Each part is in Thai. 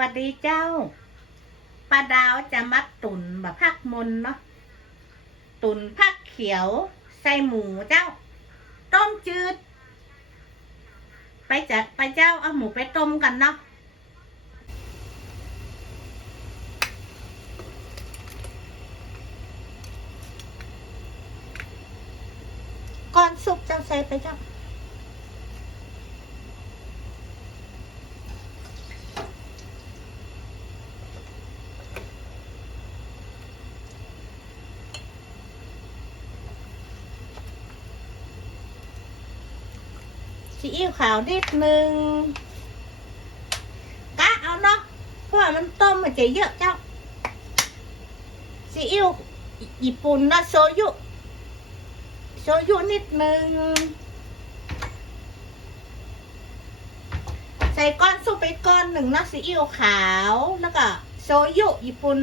วัสดีเจ้าป้าดาวจะมัดตุนแบบพักมนเนาะตุนพักเขียว ใส่หมูเจ้า ต้มจืด ไปจะไปเจ้าเอาหมูไปต้มกันเนาะก่อนสุกเจ้าใส่ไปเจ้า ซีอิ๊วขาวนิดนึงกะเอาเนาะเพราะว่ามันต้มมันจะเยอะเจ้าซีอิ๊วญี่ปุ่นนะโซยุโซยุนิดนึง ใส่ก้อนซุปไปก้อนหนึ่งนะซีอิ๊วขาวแล้วก็โซยุญี่ปุ่น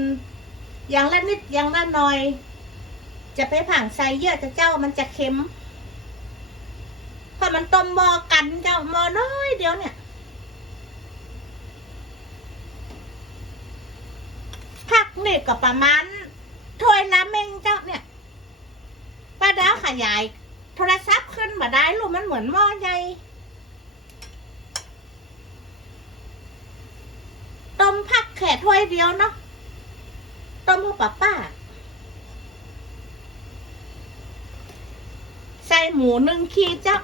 อย่างละนิดอย่างละหน่อย จะไปผังใส่เยอะจะเจ้ามันจะเค็ม เพราะมันต้มหม้อกันเจ้าหม้อน้อยเดียวเนี่ย ผักนี่ก็ประมาณถ้วยละเมงเจ้าเนี่ยป้าดาวขยาย โทรศัพท์ขึ้นมาได้ลูกมันเหมือนหม้อใหญ่ต้มผักแค่ถ้วยเดียวเนาะต้มป้าป้าใส่หมูนึ่งขีดเจ้า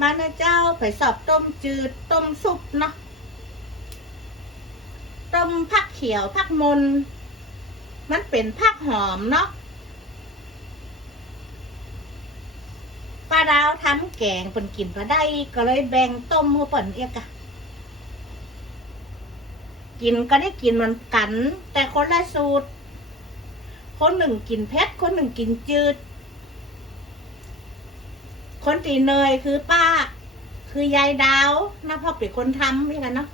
มานะเจ้าไปสอบต้มจืด ต้มซุปเนาะ ต้มผักเขียวผักมน มันเป็นผักหอมเนาะป้าดาวทำแกงเป็นกินมาได้ ก็เลยแบ่งต้มเพื่อเปิ่นเอียกะกินก็ได้กินมือนกัน แต่คนละสูตร คนหนึ่งกินเผ็ดคนหนึ่งกินจืด คนตีเนยคือป้า คือยายดาวนะพ่อเป็นคนทำนี่กันเนาะ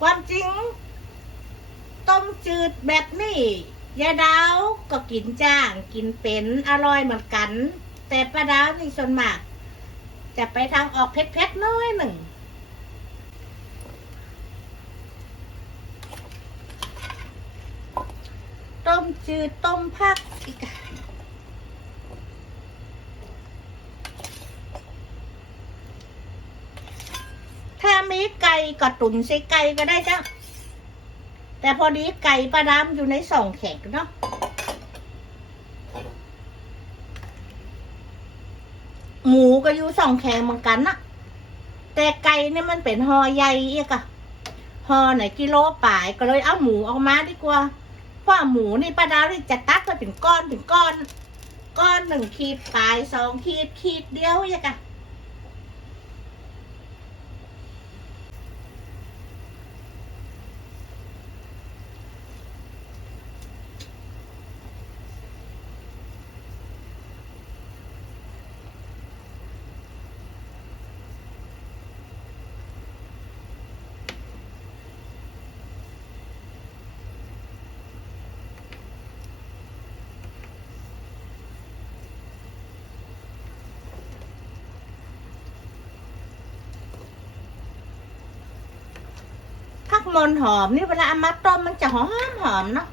ความจริง ต้มจืดแบบนี้ยายดาวก็กินจ้าง กินเป็นอร่อยเหมือนกัน แต่ป้าดาวนี่ส่วนมาก จะไปทางออกเผ็ดๆน้อยหนึ่งต้มจืดต้มผักอีกอะถ้า ก่ก็ตุนใส่ไก่ก็ได้จ้ะแต่พอดีไก่ปลาดามอยู่ในสองแขกเนาะหมูก็อยู่สองแขงเหมือนกันนะแต่ไก่เนี่ยมันเป็นหอใหญ่เอีกอะหอไหนกิโลป่ายก็เลยเอาหมูออกมาดีกว่าเพราะหมูนี่ป้าดาวนี่จะตัดมาเป็นก้อนเป็นก้อน ก้อนหนึ่งขีดปลายสองขีดขีดเดียวยังกะ ผักมนหอมนี่เวลาเอามาต้มมันจะหอมหอมเนาะ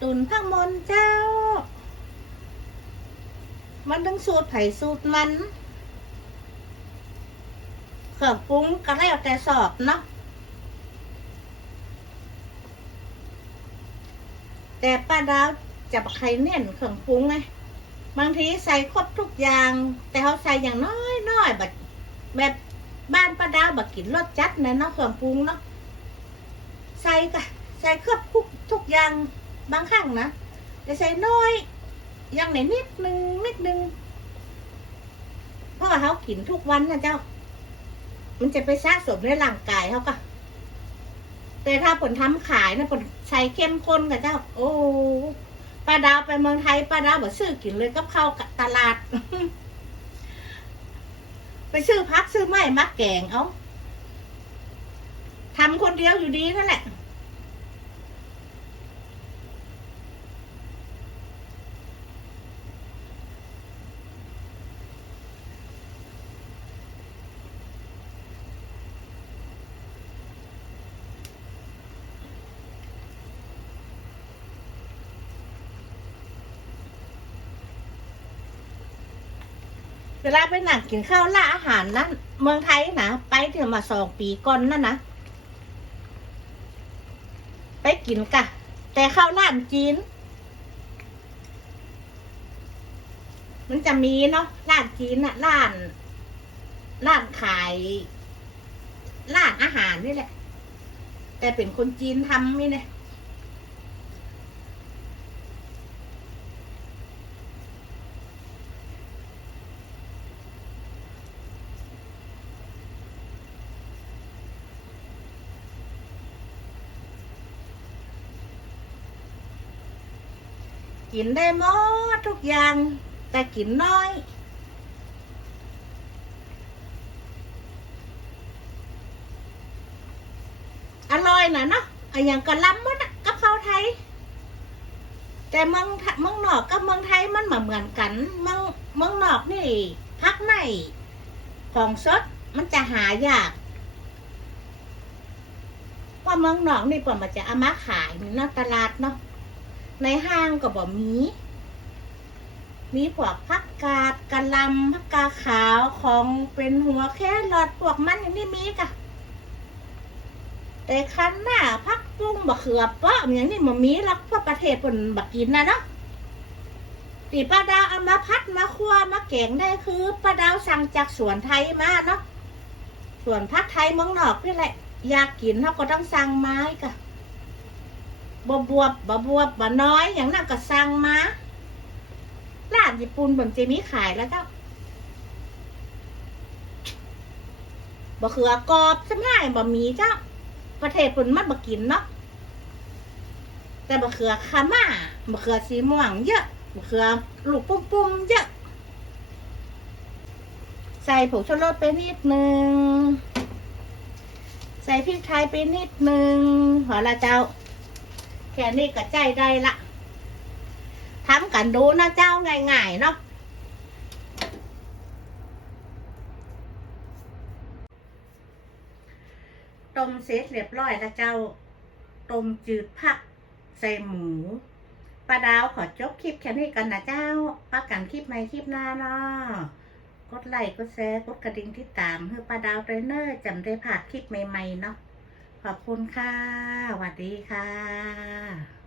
ตุนผักมนเจ้า มันต้องสูตรไผ่สูตรมันเครื่องปรุงก็แล้วแต่สอบเนาะ แต่ป้าดาวจะใครเน้นเครื่องปรุงไงบางทีใส่ครบทุกอย่าง แต่เขาใส่อย่างน้อยน้อยแบบแบบบ้านป้าดาวแบบกินรสจัดนะเนาะเครื่องปรุงเนาะใส่กะใส่ครบทุกทุกอย่างบางครั้งนะแต่ใส่น้อยอย่างไหนนิดนึงนิดนึงเพราะว่าเขากินทุกวันนะเจ้า มันจะไปสะสมในร่างกายเขาก็ แต่ถ้าผลทำขายนะผลใช้เข้มข้นกับเจ้า โอ้ป้าดาวไปเมืองไทยป้าดาวบอกซื้อกินเลยก็เข้ากับตลาด ไปซื้อพักซื้อไม้มักแกงเอาทำคนเดียวอยู่ดีนั่นแหละ เวลาไปนักกินข้าวล่าอาหารนั้นเมืองไทยนะไปเถึงมาสองปีก่อนนั่นนะไปกินกะ แต่ข้าวร้านจีน มันจะมีเนาะร้านจีนอะร้านร้านขายร้านอาหารนี่แหละ แต่เป็นคนจีนทำนี่เนี่ย กินได้หมดทุกอย่าง แต่กินน้อย อร่อยนะเนาะอะอย่างกะล้ำมันอะกับข้าวไทย แต่เมืองเมืองนอกกับเมืองไทยมันมาเหมือนกันเมืองเมืองนอกนี่พักในของสดมันจะหายากว่าเมืองนอกนี่เปิดมาจะเอามาขายนี่เนาะตลาดเนาะ ในห้างก็บอกมี มีพวกผักกาดกะลำผักกาขาวของเป็นหัวแค่รอดพวกมันอย่างนี้มีกะแต่คันหน้าพักปุ้งบะเขือเปาะอย่างนี้มันมีรอกเพราะประเทศเป็นบักกินนะเนาะตีป้าดาวเอามาพัดมาคั่วมาแกงได้คือป้าดาวสั่งจากสวนไทยมาเนาะสวนพักไทยเมืองนอกนี่แหละ อยากกินเขาก็ต้องสั่งไม้กะ บบบวบบบบวบบน้อยอย่างนั้นก็สั่งมาร้านญี่ปุ่นผมจะมีขายแล้วเจ้าบะเขือกรอบสมัยบะหมี่เจ้า ประเทศปุ่นมันบะกินเนาะแต่บะเขือคาม่าบะเขือสีม่วงเยอะบะเขือลูกปุ้มๆเยอะใส่ผงชูรสไปนิดนึง ใส่พริกไทยไปนิดนึงพอละเจ้า ค่นี้ก็ใจได้ละทำกันดูนะเจ้าง่ายๆเนาะต้มเสร็จเรียบร้อยแล้วเจ้าต้มจืดผักใส่หมูปลาดาวขอจบคลิปแค่นี้กันนะเจ้าปักกันคลิปใหม่คลิปหน้าเนาะกดไลค์กดแชร์กดกระดิ่งที่ตามเพื่อปลาดาวเทรนเนอร์จำได้ผ่านคลิปใหม่ๆเนาะ ขอบคุณค่ะสวัสดีค่ะ